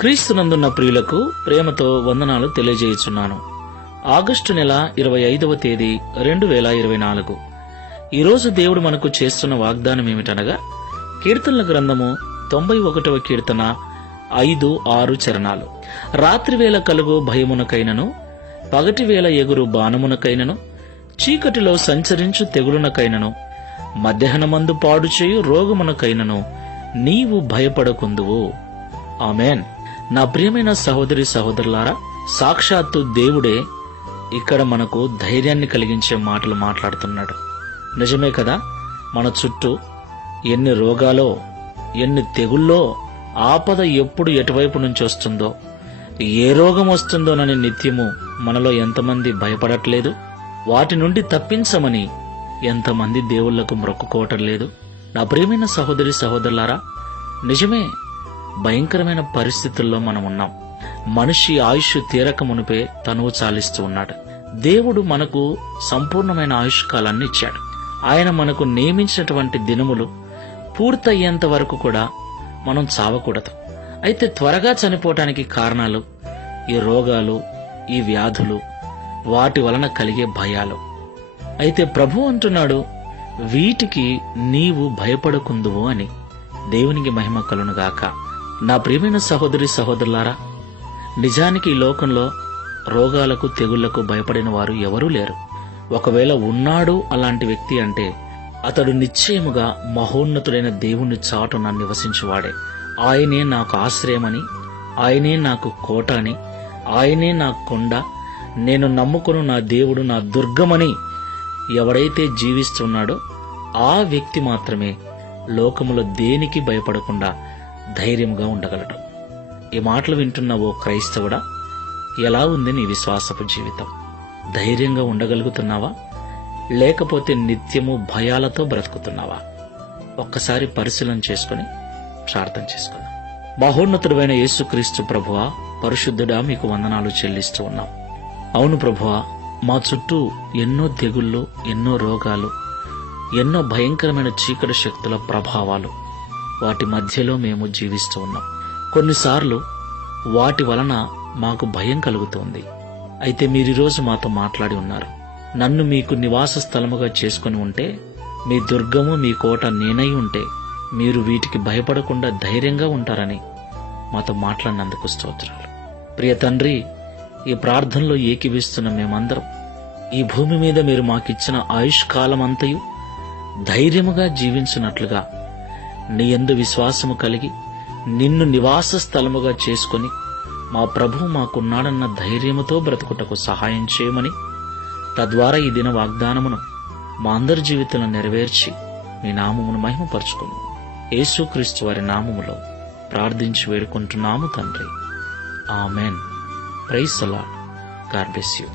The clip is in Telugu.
క్రీస్తునందున్న ప్రియులకు ప్రేమతో వందనాలు తెలియజేయుచున్నాను. ఆగస్టు నెల 25వ తేదీ 2024. ఈరోజు దేవుడు మనకు చేస్తున్న వాగ్దానం ఏమిటనగా, కీర్తనల గ్రంథము 91వ కీర్తన 5-6 చరణాలు. రాత్రివేళ కలుగు భయమునకైనను, పగటివేళ ఎగురు బాణమునకైనను, చీకటిలో సంచరించు తెగులునకైనను, మధ్యాహ్నమందు పాడుచేయు రోగమునకైనను నీవు భయపడకుందువు. ఆమెన్. నా ప్రియమైన సహోదరి సహోదరులారా, సాక్షాత్తు దేవుడే ఇక్కడ మనకు ధైర్యాన్ని కలిగించే మాటలు మాట్లాడుతున్నాడు. నిజమే కదా? మన చుట్టూ ఎన్ని రోగాలో, ఎన్ని తెగుల్లో, ఆపద ఎప్పుడు ఎటువైపు నుంచి వస్తుందో, ఏ రోగం వస్తుందోనని నిత్యము మనలో ఎంతమంది భయపడట్లేదు? వాటి నుండి తప్పించమని ఎంతమంది దేవుళ్లకు మొక్కుకోవటం లేదు? నా ప్రియమైన సహోదరి సహోదరులారా, నిజమే, భయంకరమైన పరిస్థితుల్లో మనం ఉన్నాం. మనిషి ఆయుష్ తీరక మునిపే తనువు చాలిస్తూ ఉన్నాడు. దేవుడు మనకు సంపూర్ణమైన ఆయుష్ కాలాన్ని ఇచ్చాడు. ఆయన మనకు నియమించినటువంటి దినములు పూర్తయ్యేంత వరకు కూడా మనం చావకూడదు. అయితే త్వరగా చనిపోవటానికి కారణాలు ఈ రోగాలు, ఈ వ్యాధులు, వాటి వలన కలిగే భయాలు. అయితే ప్రభు అంటున్నాడు, వీటికి నీవు భయపడకుందువు అని. దేవునికి మహిమ కలుగునుగాక. నా ప్రియమైన సహోదరి సహోదరులారా, నిజానికి ఈ లోకంలో రోగాలకు, తెగుళ్లకు భయపడిన వారు ఎవరూ లేరు. ఒకవేళ ఉన్నాడు అలాంటి వ్యక్తి అంటే అతడు నిశ్చయముగా మహోన్నతుడైన దేవుని చాటున నివసించువాడే. ఆయనే నాకు ఆశ్రయమని, ఆయనే నాకు కోట అని, ఆయనే నా కొండ, నేను నమ్ముకును నా దేవుడు నా దుర్గమని ఎవడైతే జీవిస్తున్నాడో ఆ వ్యక్తి మాత్రమే లోకములో దేనికి భయపడకుండా ధైర్యంగా ఉండగలడు. ఈ మాటలు వింటున్న ఓ క్రైస్తవుడా, ఎలా ఉంది నీ విశ్వాసపు జీవితం? ధైర్యంగా ఉండగలుగుతున్నావా? లేకపోతే నిత్యము భయాలతో బ్రతుకుతున్నావా? ఒక్కసారి పరిశీలన చేసుకుని ప్రార్థన చేసుకుందాం. మహోన్నతుడైన యేసుక్రీస్తు ప్రభువా, పరిశుద్ధుడా, మీకు వందనాలు చెల్లిస్తూ ఉన్నాం. అవును ప్రభువా, మా చుట్టూ ఎన్నో తెగుళ్ళు, ఎన్నో రోగాలు, ఎన్నో భయంకరమైన చీకటి శక్తుల ప్రభావాలు, వాటి మధ్యలో మేము జీవిస్తూ ఉన్నాం. కొన్నిసార్లు వాటి వలన మాకు భయం కలుగుతోంది. అయితే మీరీరోజు మాతో మాట్లాడి ఉన్నారు. నన్ను మీకు నివాస స్థలముగా చేసుకుని ఉంటే, మీ దుర్గము, మీ కోట నేనై ఉంటే మీరు వీటికి భయపడకుండా ధైర్యంగా ఉంటారని మాతో మాట్లాడినందుకు స్తోత్రాలు. ప్రియ తండ్రి, ఈ ప్రార్థనలో ఏకీవిస్తున్న మేమందరం ఈ భూమి మీద మీరు మాకిచ్చిన ఆయుష్ కాలమంతయు ధైర్యముగా జీవించినట్లుగా నీ యందు విశ్వాసము కలిగి నిన్ను నివాస స్థలముగా చేసుకుని మా ప్రభువు మాకున్నాడన్న ధైర్యముతో బ్రతుకుటకు సహాయం చేయమని, తద్వారా ఈ దిన వాగ్దానమును మా అందరి జీవితంలో నెరవేర్చి మీ నామమును మహిమపరచుకును. యేసుక్రీస్తు వారి నామములో ప్రార్థించి వేడుకుంటున్నాము తండ్రి. Amen. Praise the Lord. God bless you.